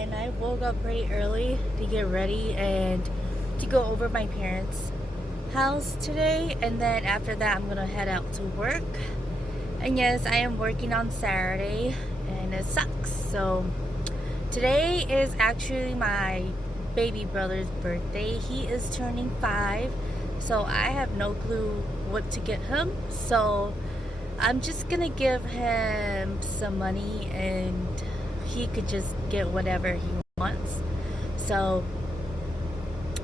And I woke up pretty early to get ready and to go over my parents' house today, and then after that I'm gonna head out to work. And yes, I am working on Saturday and it sucks. So today is actually my baby brother's birthday. He is turning 5, so I have no clue what to get him, so I'm just gonna give him some money and he could just get whatever he wants. So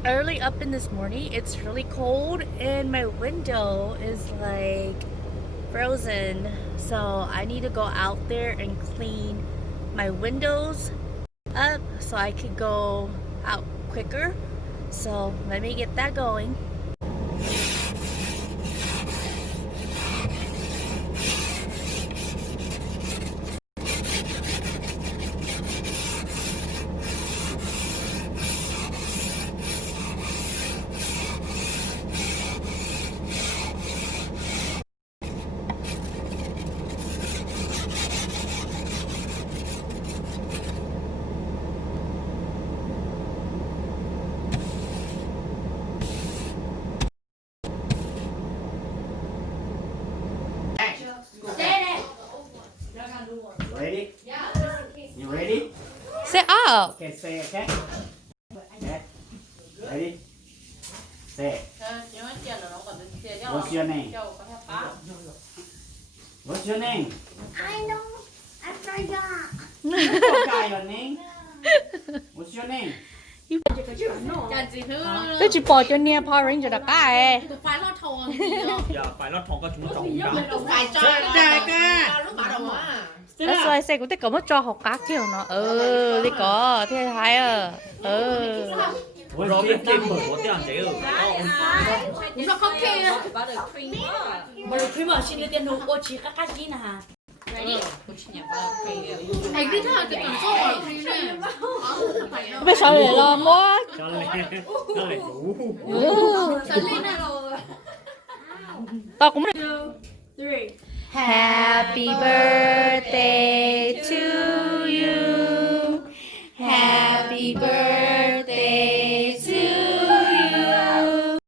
early up in this morning, it's really cold and my window is like frozen, so I need to go out there and clean my windows up so I could go out quicker. So let me get that going. Ready? You ready? Sit up. Okay, say okay. Okay. Ready? Say. What's your name? What's your name? I know. I forgot. You forgot your name? What's your name? Tôi chỉ bỏ cho Nia Power Ranger đã cái. Dạ, phải lót thòng có chúng trồng cả. That's why I say cũng có mất cho học cá kiểu nó. Đi có thế hay à. Rau Peb Tus Nus có tiền chứ? Nó không kêu. Buttercream xin tiền nụ ô chỉ các gì nè hả? Anh đi thằng cái con số Bây giờ để lo mua. Cho lên đủ. Tao cũng được. 3. Happy birthday to you. Happy birthday to you.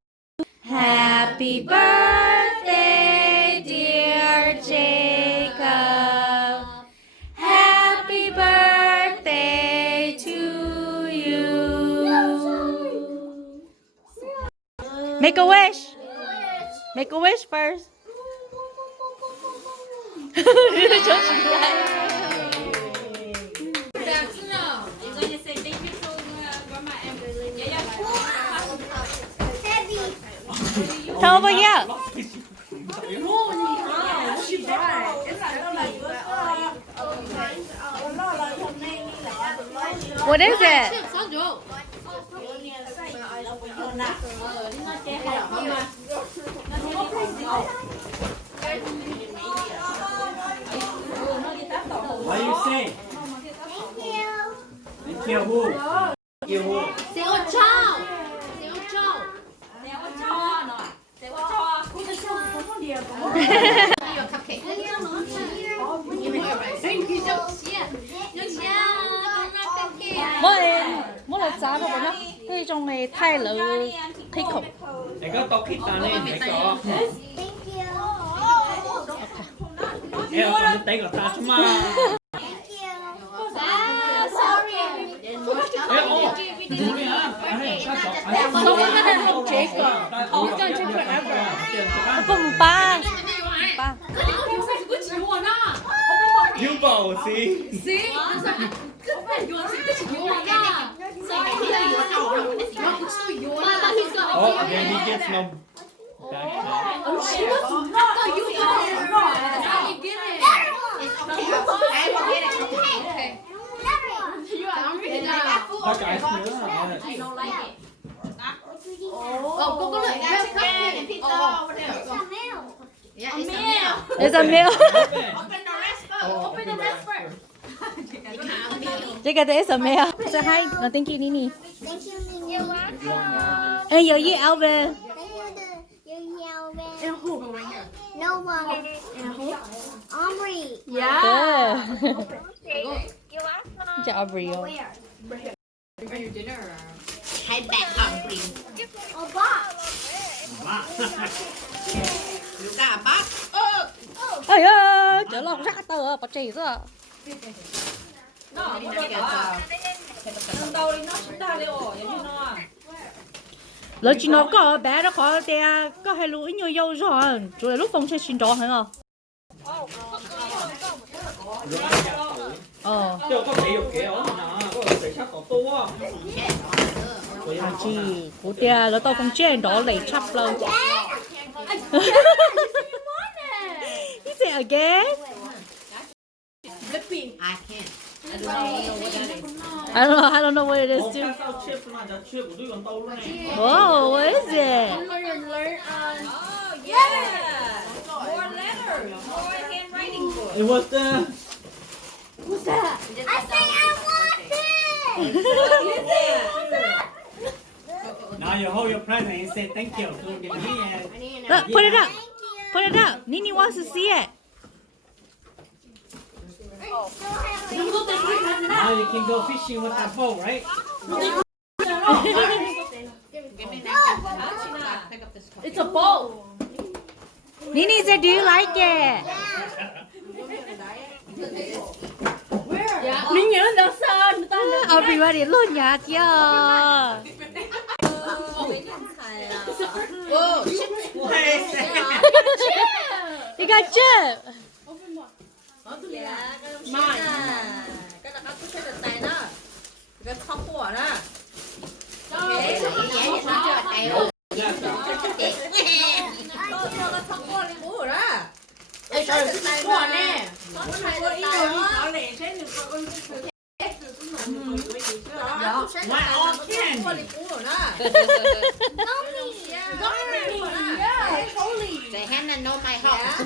Happy birthday, dear Jacob. Happy birthday to you. Make a wish. Make a wish first. Come over here. What is it? What you say? Thank you. Thank you who? Thank you who? Mỗi lần giá nó nó cái trong này thay là thấy khủng. Này có to khít ta lên này có. Thank you. Em còn tay của ta chứ mà. Thank you. Sorry. Em ô. Ba. You bảo gì? Oh, then he gets no back. Các cái nữa là cô có lợi ra chicken. There's a meal. Open the rest first. Jacob, there's a meal. Say hi. No, thank you, Nini. Thank you, Nini. Hey, yo, you, Alvin. No one. Omri. Yeah. Good. Good job, Rio. Head back hungry. A box. You got a box? Ây ơi, trở lòng rác tờ, bà chỉ rồi. Lỡ chỉ nó có bé đó có để có hai lũ nhiều dâu rồi, rồi lúc phong sẽ xin đó hả không? Chứ có thể dục kìa ổn nè, có thể chắc có tu á. À chị, của tia nó tao không chết đó lấy chắp lâu. He said again? I can't. I don't know what it is Ủa, too. cái sao chip mà giờ chip của tôi còn tu luôn này. Whoa, what is it? It was the... I say I want it. Now you hold your present and say thank you to the man. Look, put it up. Put it up. Nini wants to see it. Now you can go fishing with that boat, right? It's a bowl. Nini said, do you like it? Mình nhớ nó sơn. Everybody luôn nhà kia. You got chip. Cái khóc của đó. Why all candy? They hand and know my house.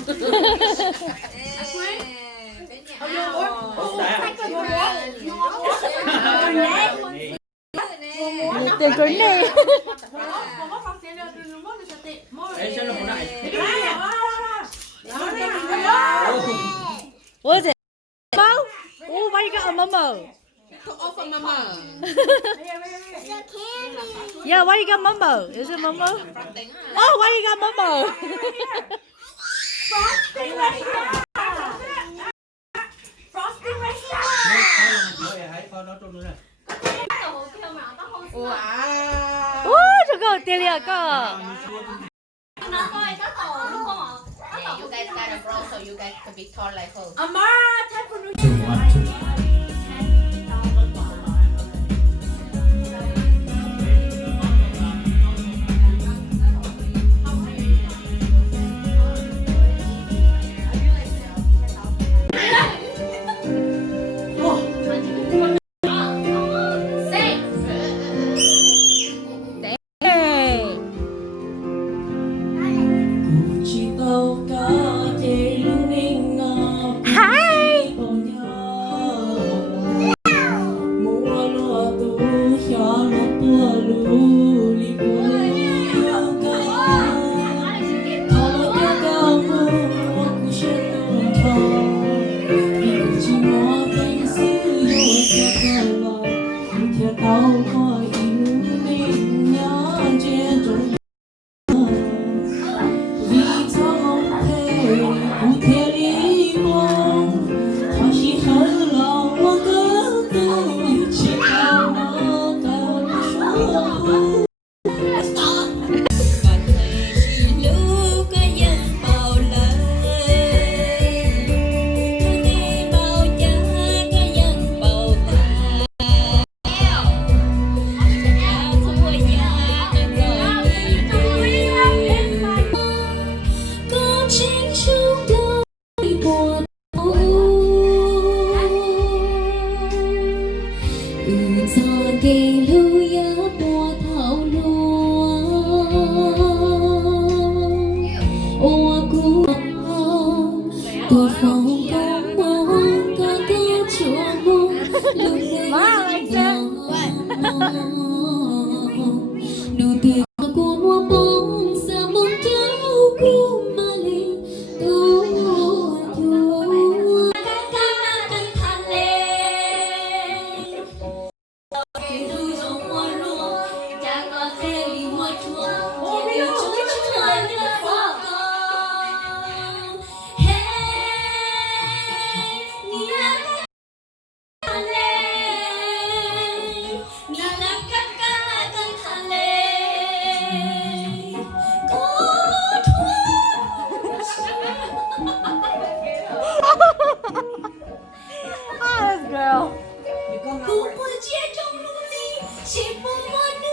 What's that? Tiền cưới này. Ê, sao nó không đại? What is it? Momo? Oh, why you got a momo? Offer mama. It's a candy. Yeah, why you got momo? Is it momo? Oh, why you got momo? Oh, 저거 때려 거. Yeah, you guys gotta grow so you guys can be tall like her. Hey. Hi. Hãy subscribe cho kênh Ghiền Mì Gõ để không bỏ lỡ go. You come now. 不过街中努力，幸福我努